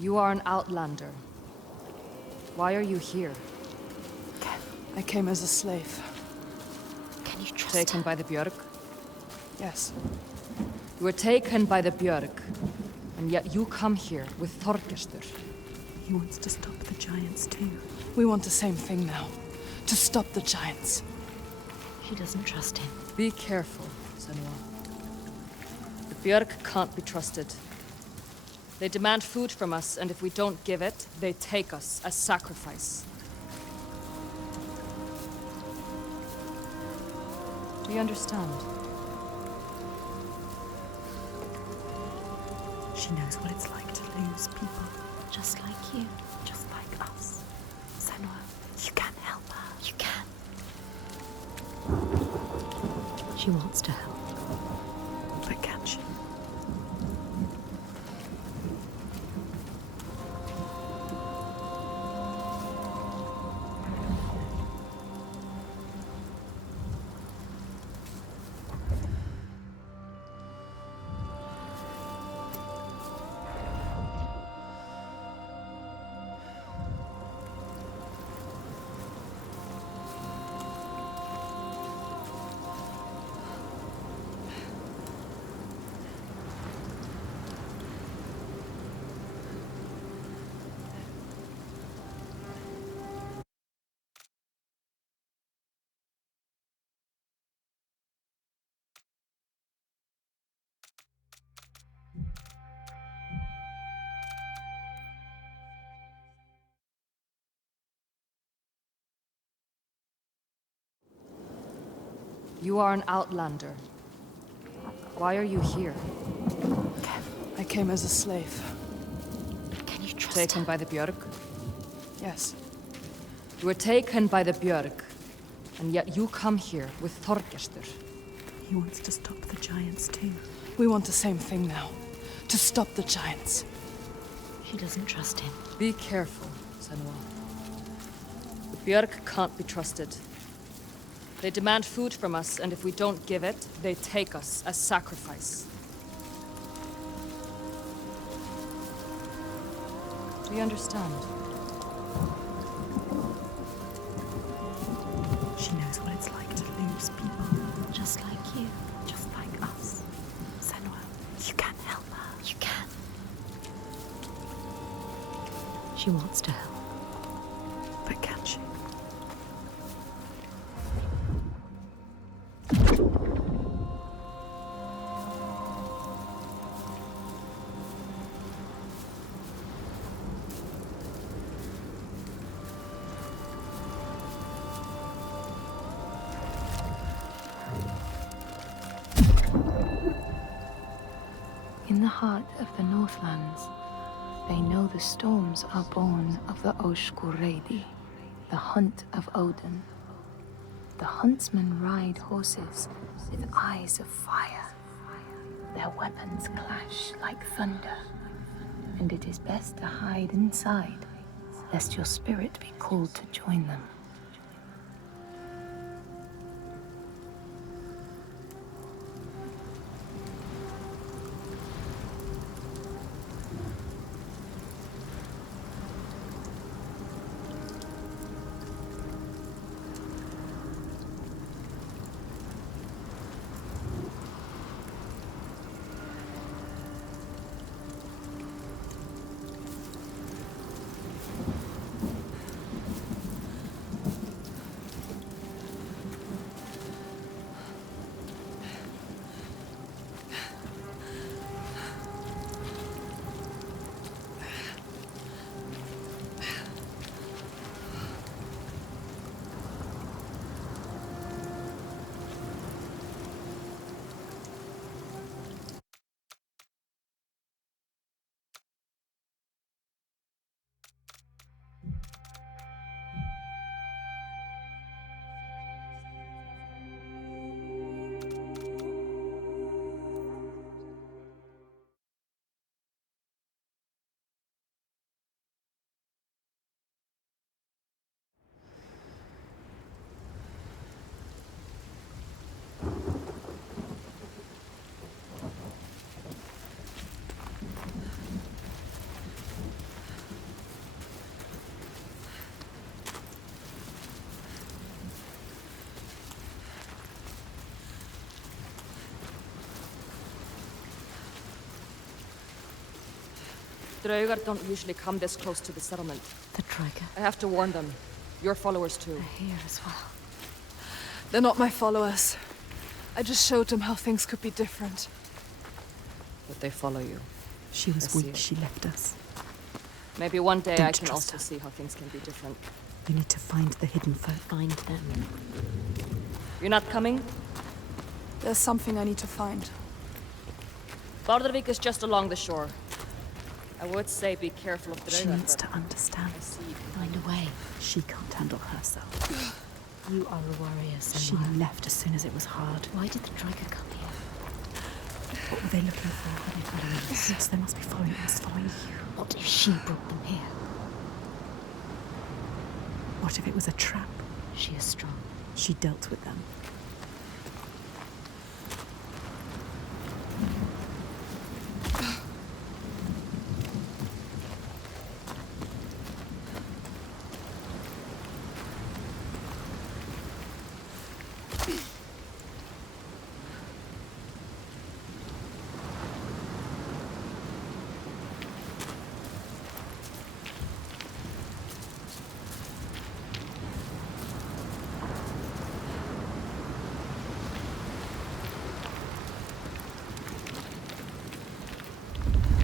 You are an outlander. Why are you here? I came as a slave. Can you trust Taken her? by the Björk? Yes. You were taken by the Björk, and yet you come here with Þorgestur. He wants to stop the giants too. We want the same thing now. To stop the giants. She doesn't trust him. Be careful, Senua. The Björk can't be trusted. They demand food from us, and if we don't give it, they take us as sacrifice. Do you understand? She knows what it's like to lose people. Just like you. Just like us. Senua, you can help her. You can. She wants to help. But can she? You are an outlander. Why are you here? I came as a slave. Can you trust Taken her? by the Björk? Yes. You were taken by the Björk, and yet you come here with Þorgestur. He wants to stop the giants too. We want the same thing now. To stop the giants. She doesn't trust him. Be careful, Senua. The Björk can't be trusted. They demand food from us, and if we don't give it, they take us as sacrifice. Do you understand? She knows what it's like to lose people. Just like you. Just like us. Senua, you can help her. You can. She wants to help. But can she? In the heart of the Northlands, they know the storms are born of the Oshkuredi, the hunt of Odin. The huntsmen ride horses with eyes of fire. Their weapons clash like thunder, and it is best to hide inside, lest your spirit be called to join them. Draugar don't usually come this close to the settlement. The Draugr. I have to warn them. Your followers too. They're here as well. They're not my followers. I just showed them how things could be different. But they follow you. She was I see weak. it. She left us. Maybe one day Don't I can trust also her. see how things can be different. We need to find the hidden folk. Find them. You're not coming? There's something I need to find. Bárðarvik is just along the shore. I would say be careful of the She Draugar, needs but to understand. I see you can Find a way. She can't handle herself. You are a warrior, She Senua. left as soon as it was hard. Why did the Draugr come here? What were they looking for? Are they following us? Yes, they must be following us, following you. What if she brought them here? What if it was a trap? She is strong. She dealt with them.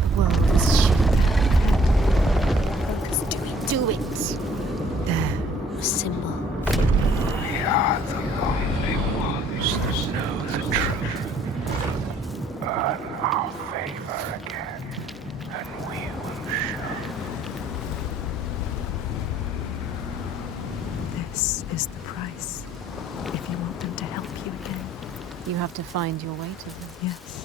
The world is shaken. Focus. Do it. There. A symbol. We are the only ones that know the truth. Earn our favor again, and we will show. This is the price. If you want them to help you again. You have to find your way to them. Yes.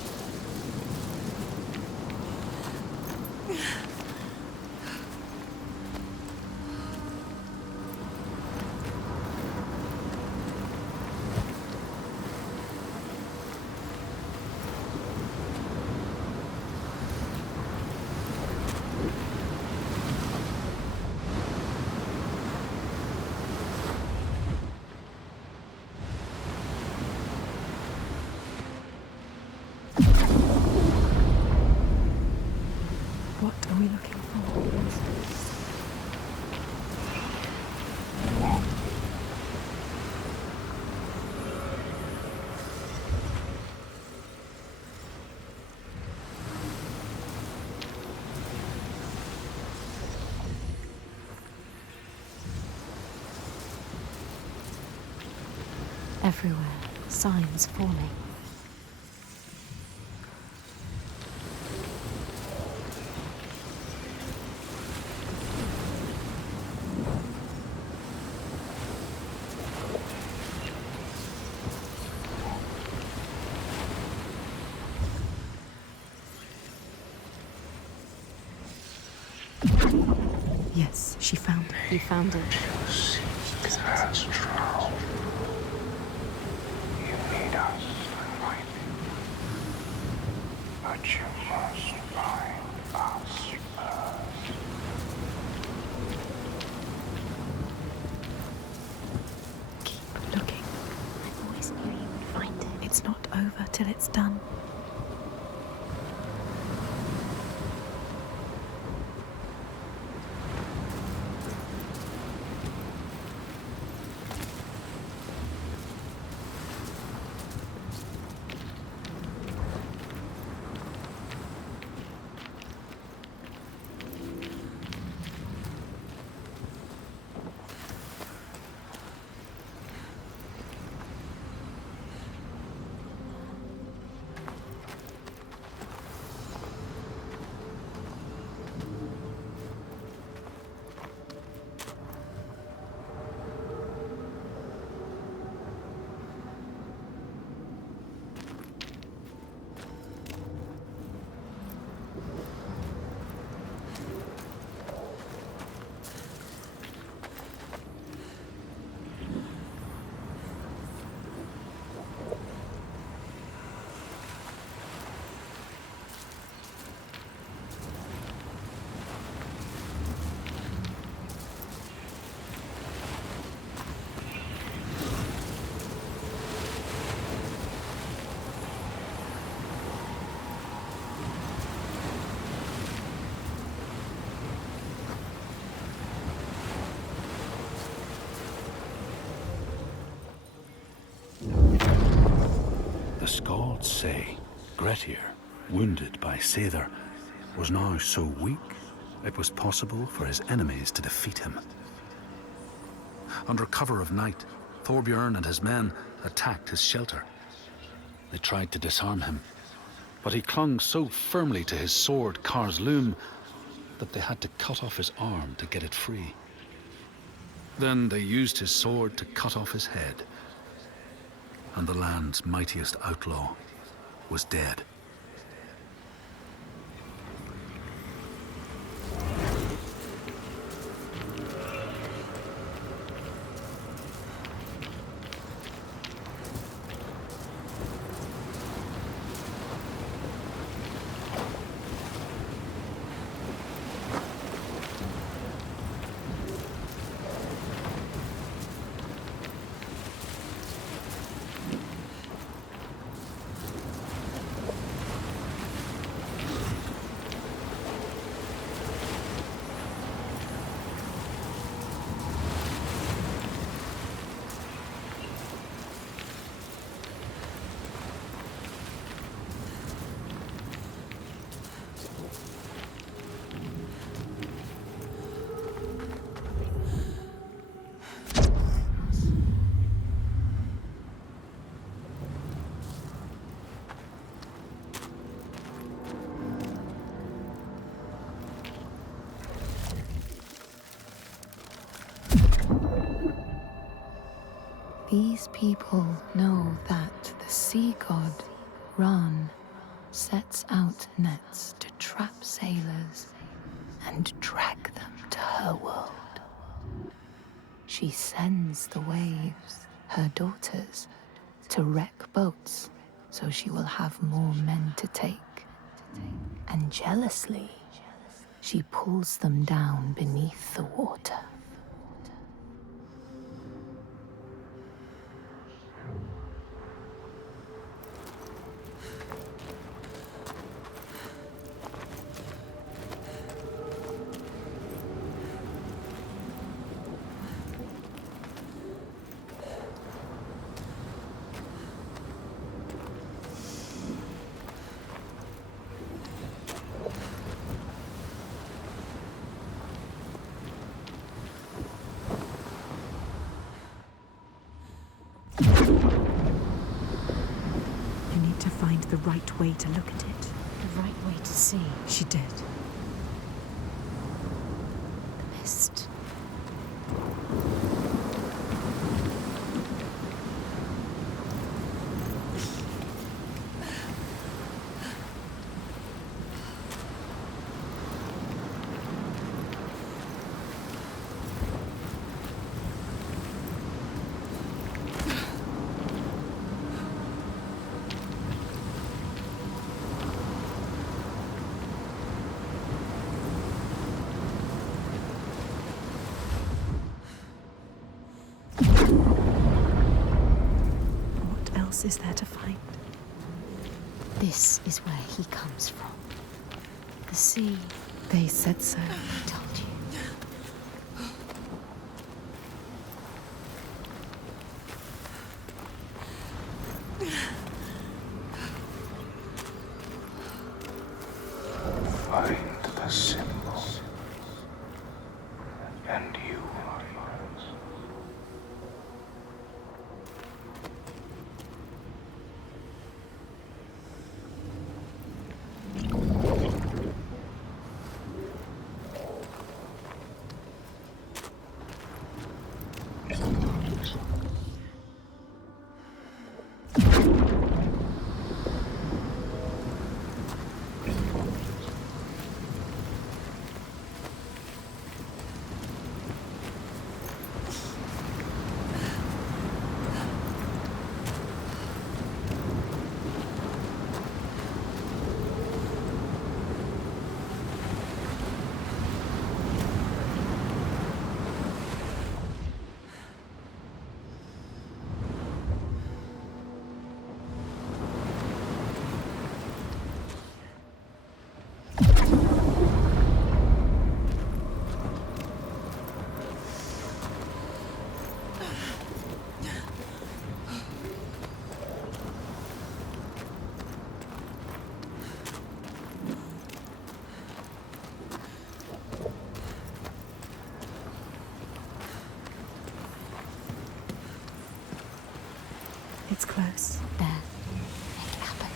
What are we looking for? Everywhere, signs forming. Yes, she found it. He found it. Seek her strong. You need us, mighty. But you must find us first. Keep looking. I always knew you would find it. It's not over till it's done. gods say, Grettir, wounded by Seidr, was now so weak it was possible for his enemies to defeat him. Under cover of night, Thorbjorn and his men attacked his shelter. They tried to disarm him, but he clung so firmly to his sword, Kar's Loom, that they had to cut off his arm to get it free. Then they used his sword to cut off his head, and the land's mightiest outlaw was dead. These people know that the sea god, Ran, sets out nets to trap sailors and drag them to her world. She sends the waves, her daughters, to wreck boats so she will have more men to take. And jealously, she pulls them down beneath the water. Find the right way to look at it. The right way to see. She did. The mist. Is there to find? This is where he comes from. The sea. They said so. I told you. Find the symbol, and you are yours. It's close. There. Make it happen.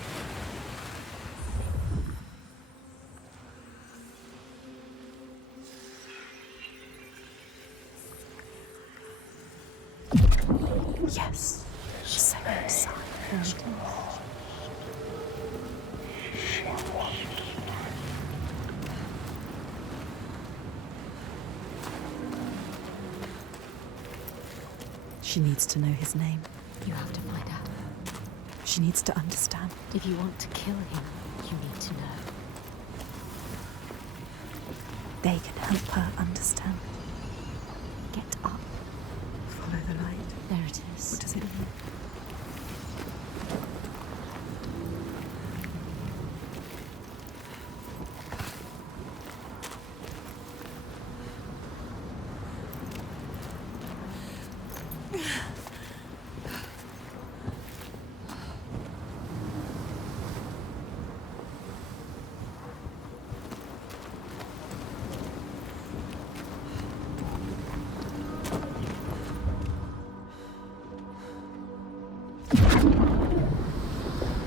Yes. Same sign. There it is. She wants She needs to know his name. You have to find out. She needs to understand. If you want to kill him, you need to know. They can help her understand. Get up. Follow the light. There it is. What does it mean?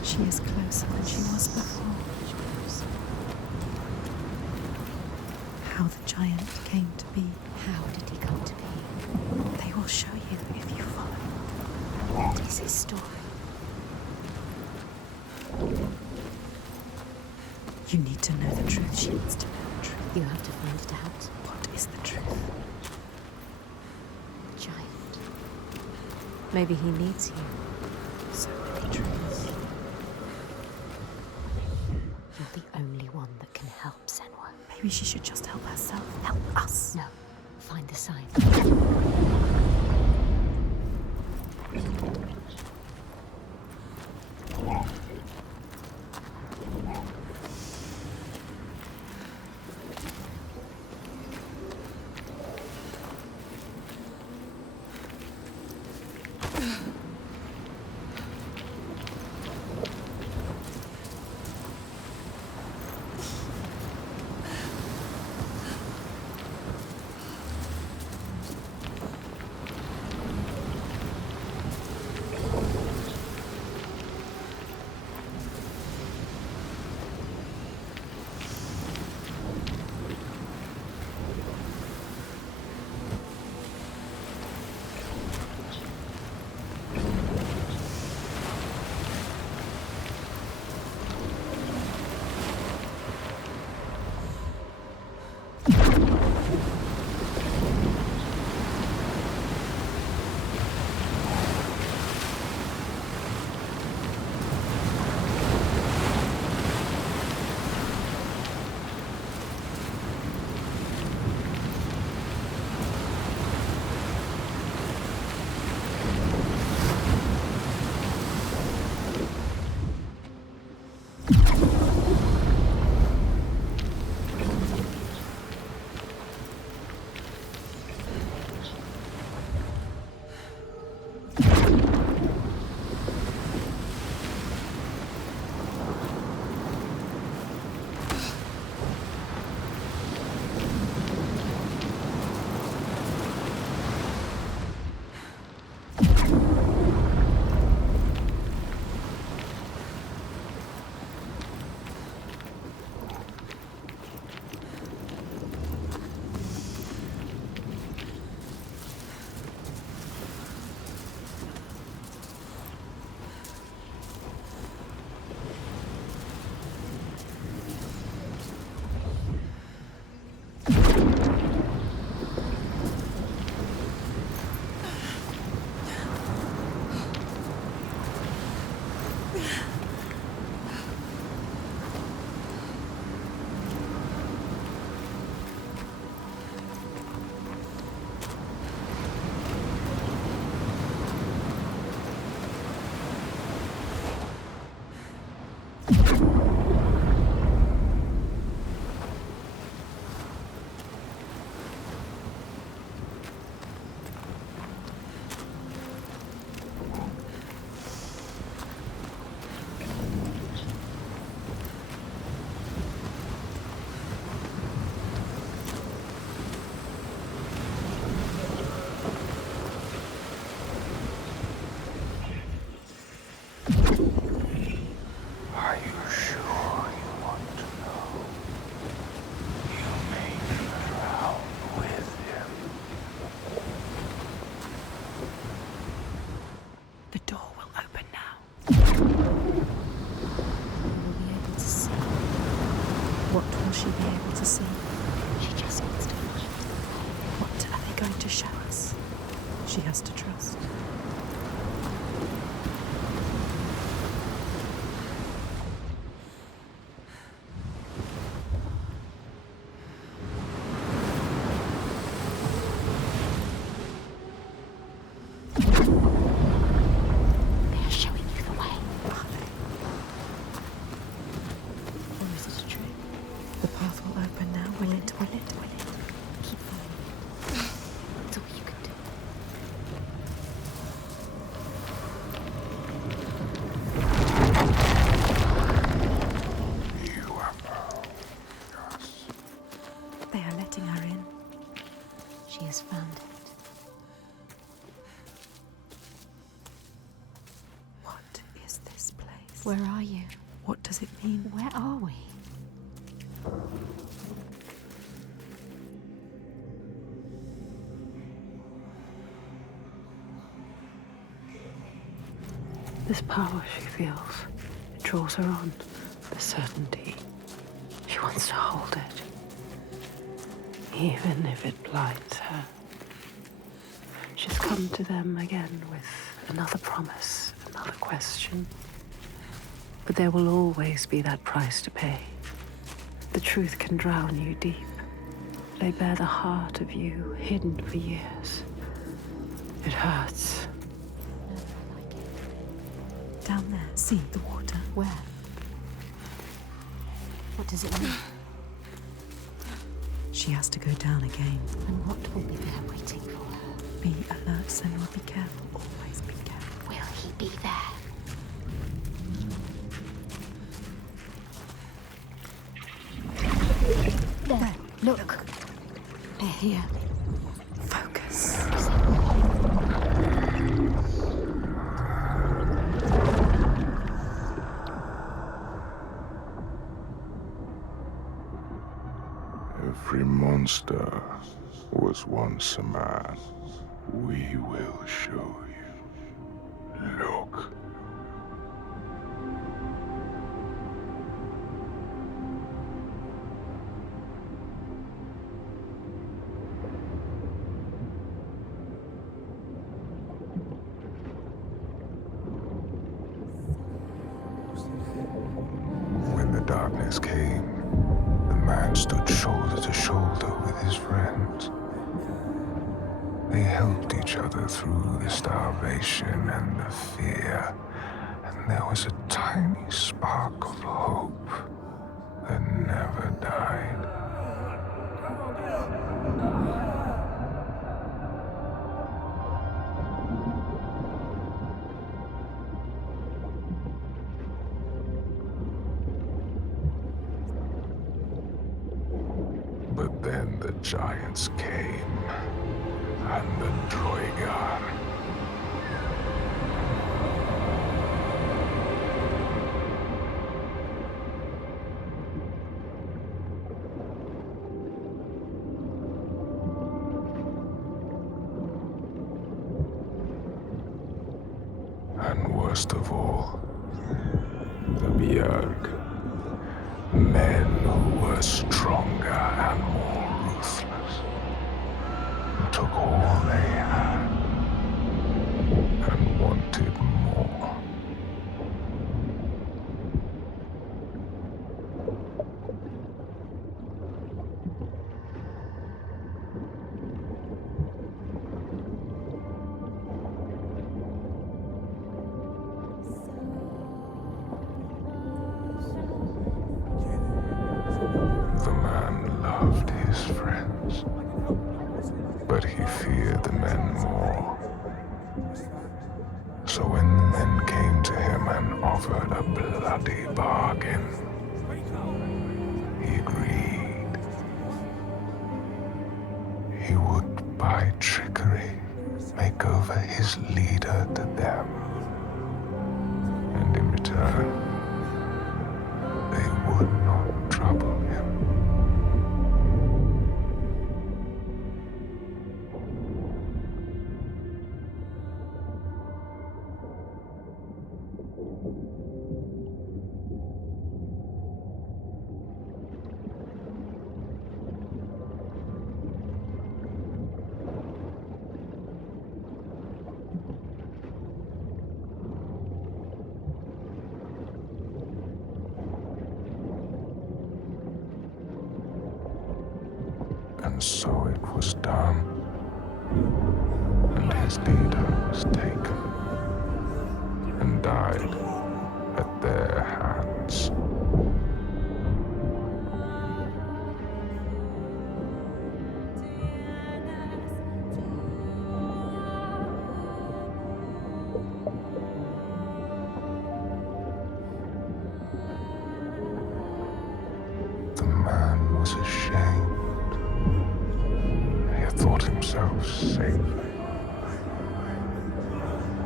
She is closer than she was before. How the giant came to be. How did he come to be? They will show you if you follow. What is his story? You need to know the truth. She needs to know the truth. You have to find it out. What is the truth? Giant. Maybe he needs you. So many truths. You're the only one that can help Senua. Maybe she should just help herself. Help us. No. Find the sign. to see? She just wants to find. What are they going to show us? She has to trust. They're showing you the way. Are they? Or is it a trick? The path will open now, will it? Will it? Will it? Keep following. That's all you can do. You are yes. They are letting her in. She has found it. What is this place? Where are you? What does it mean? Where are we? This power she feels, it draws her on. The certainty. She wants to hold it. Even if it blinds her. She's come to them again with another promise, another question. But there will always be that price to pay. The truth can drown you deep. Lay bare the heart of you, hidden for years. It hurts. Down there, see the water. Where? What does it mean? She has to go down again. And what will be there waiting for her? Be alert, Senua. Be careful. Always be careful. Will he be there? There, look. They're here. Focus. Every monster was once a man. We will show you. Look. When the darkness came, the man stood shoulder to shoulder with his friends. They helped each other through the starvation and the fear, and there was a tiny spark of hope that never died. But then the giants came, and the Droigar. And worst of all, the Björg. Men who were stronger and more ruthless, who took all they had and wanted more. The man loved his friends, but he feared the men more. So when the men came to him and offered a bloody bargain, he agreed. He would, by trickery, make over his leader to them. And in return, they would not trouble him. And so it was done. And his leader was taken and died at their hands. The man was ashamed. He had thought himself safe.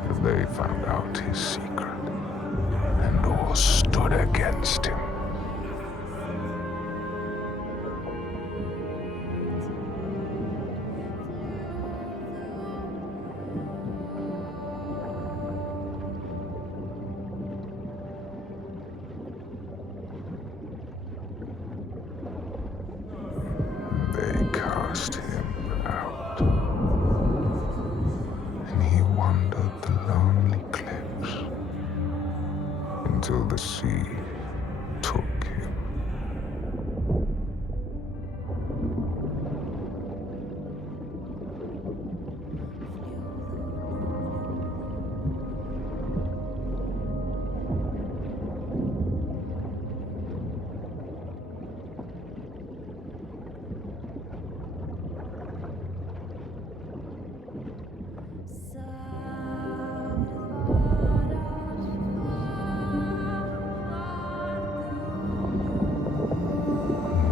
But they found out his secret, and all stood against him. They cast him out, and he wandered the lonely cliffs until the sea took him.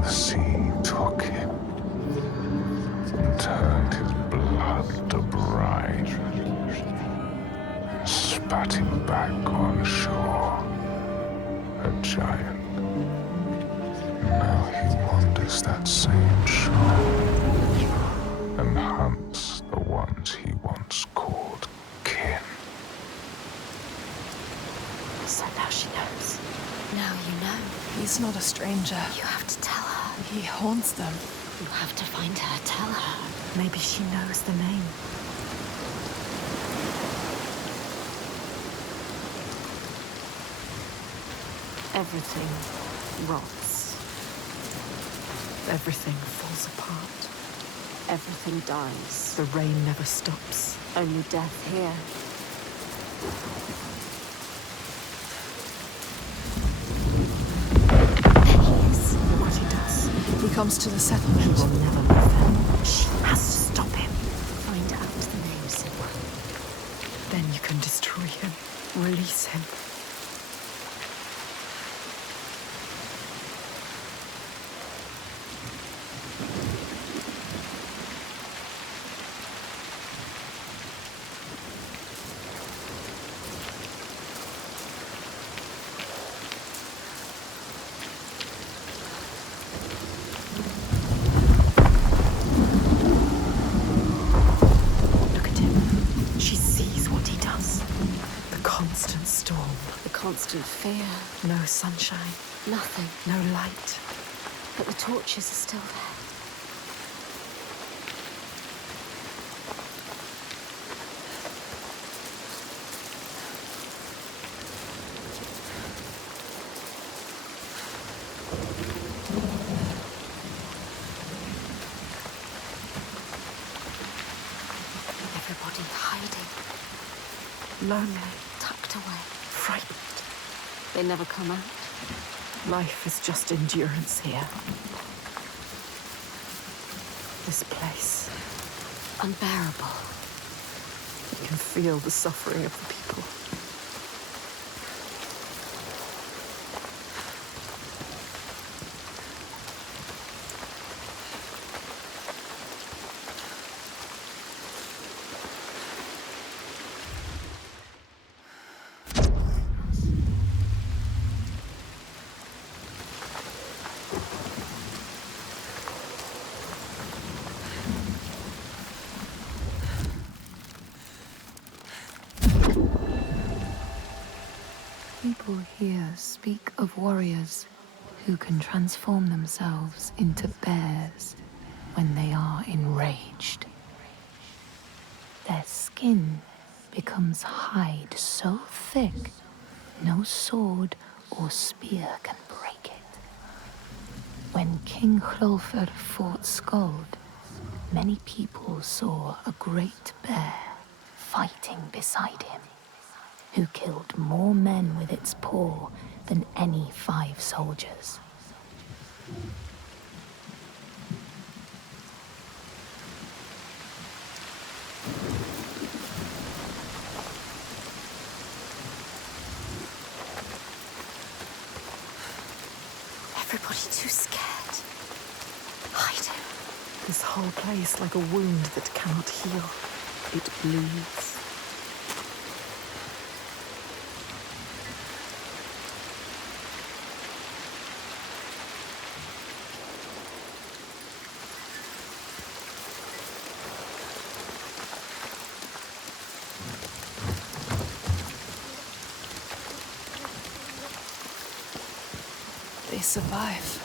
The sea took him and turned his blood to brine, and spat him back on shore, a giant. Now he wanders that same shore and hunts the ones he once called kin. So now she knows. Now you know. He's not a stranger. You have to tell her. He haunts them. You have to find her. Tell her. Maybe she knows the name. Everything rots. Everything falls apart. Everything dies. The rain never stops. Only death here. There he is. What he does. He comes to the settlement. He will never leave them. She has to stop him. Find out the name, Senua. Then you can destroy him. Release him. Constant fear. No sunshine. Nothing. No light. But the torches are still there. Everybody hiding. Lonely. Tucked away. Frightened. They never come out. Life is just endurance here. This place. Unbearable. You can feel the suffering of the people. People here speak of warriors who can transform themselves into bears when they are enraged. Their skin becomes hide so thick, no sword or spear can break it. When King Hrolfr fought Skuld, many people saw a great bear fighting beside him, who killed more men with its paw than any 5 soldiers. Everybody too scared. Hiding. This whole place like a wound that cannot heal. It bleeds. They survive.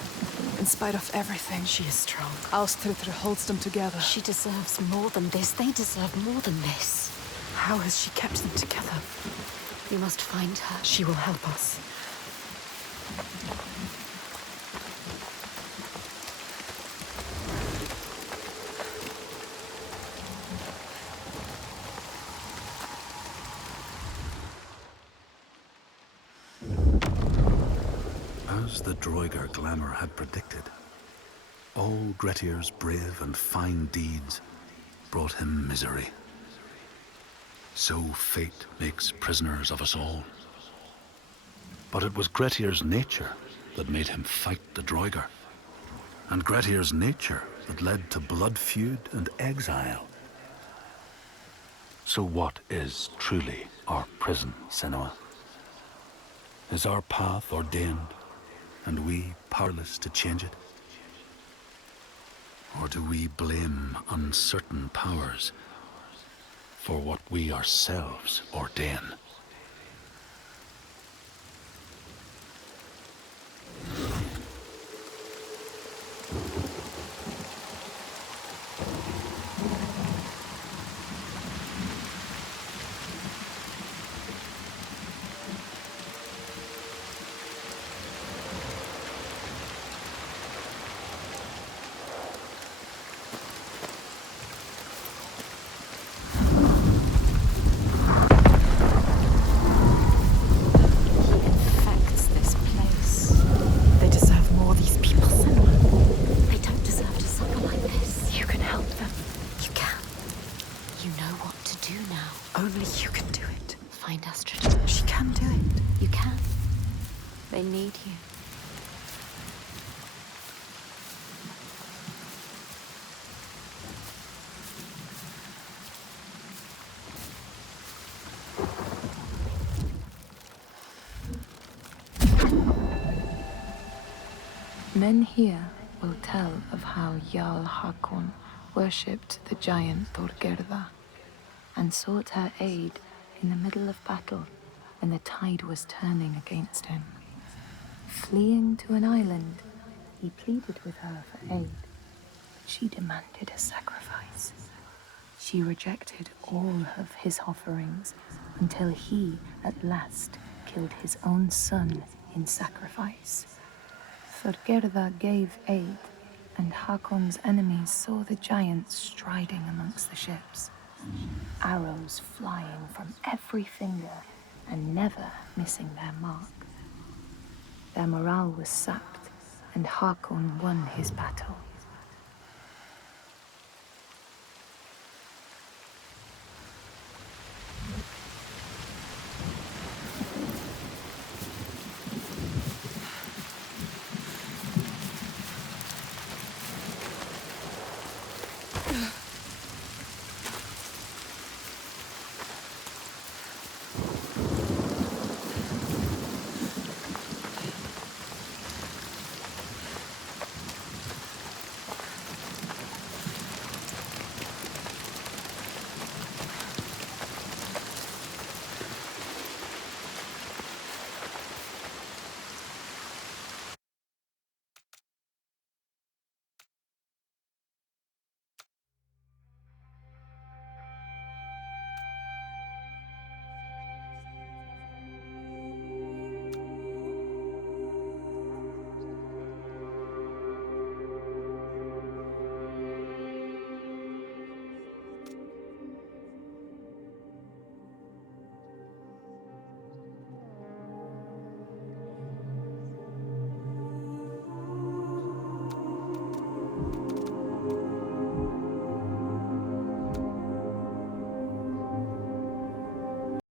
In spite of everything. She is strong. Ástríður holds them together. She deserves more than this. They deserve more than this. How has she kept them together? We must find her. She will help us. As the Droigar glamour had predicted, all Grettir's brave and fine deeds brought him misery. So fate makes prisoners of us all. But it was Grettir's nature that made him fight the Droigar, and Grettir's nature that led to blood feud and exile. So what is truly our prison, Senua? Is our path ordained, and we powerless to change it? Or do we blame uncertain powers for what we ourselves ordain? Only you can do it. Find Astrid. She can do it. You can. They need you. Men here will tell of how Jarl Hakon worshipped the giant Þorgerða and sought her aid in the middle of battle when the tide was turning against him. Fleeing to an island, he pleaded with her for aid. She demanded a sacrifice. She rejected all of his offerings until he, at last, killed his own son in sacrifice. Þorgerða gave aid, and Hakon's enemies saw the giants striding amongst the ships, arrows flying from every finger and never missing their mark. Their morale was sapped, and Hakon won his battle.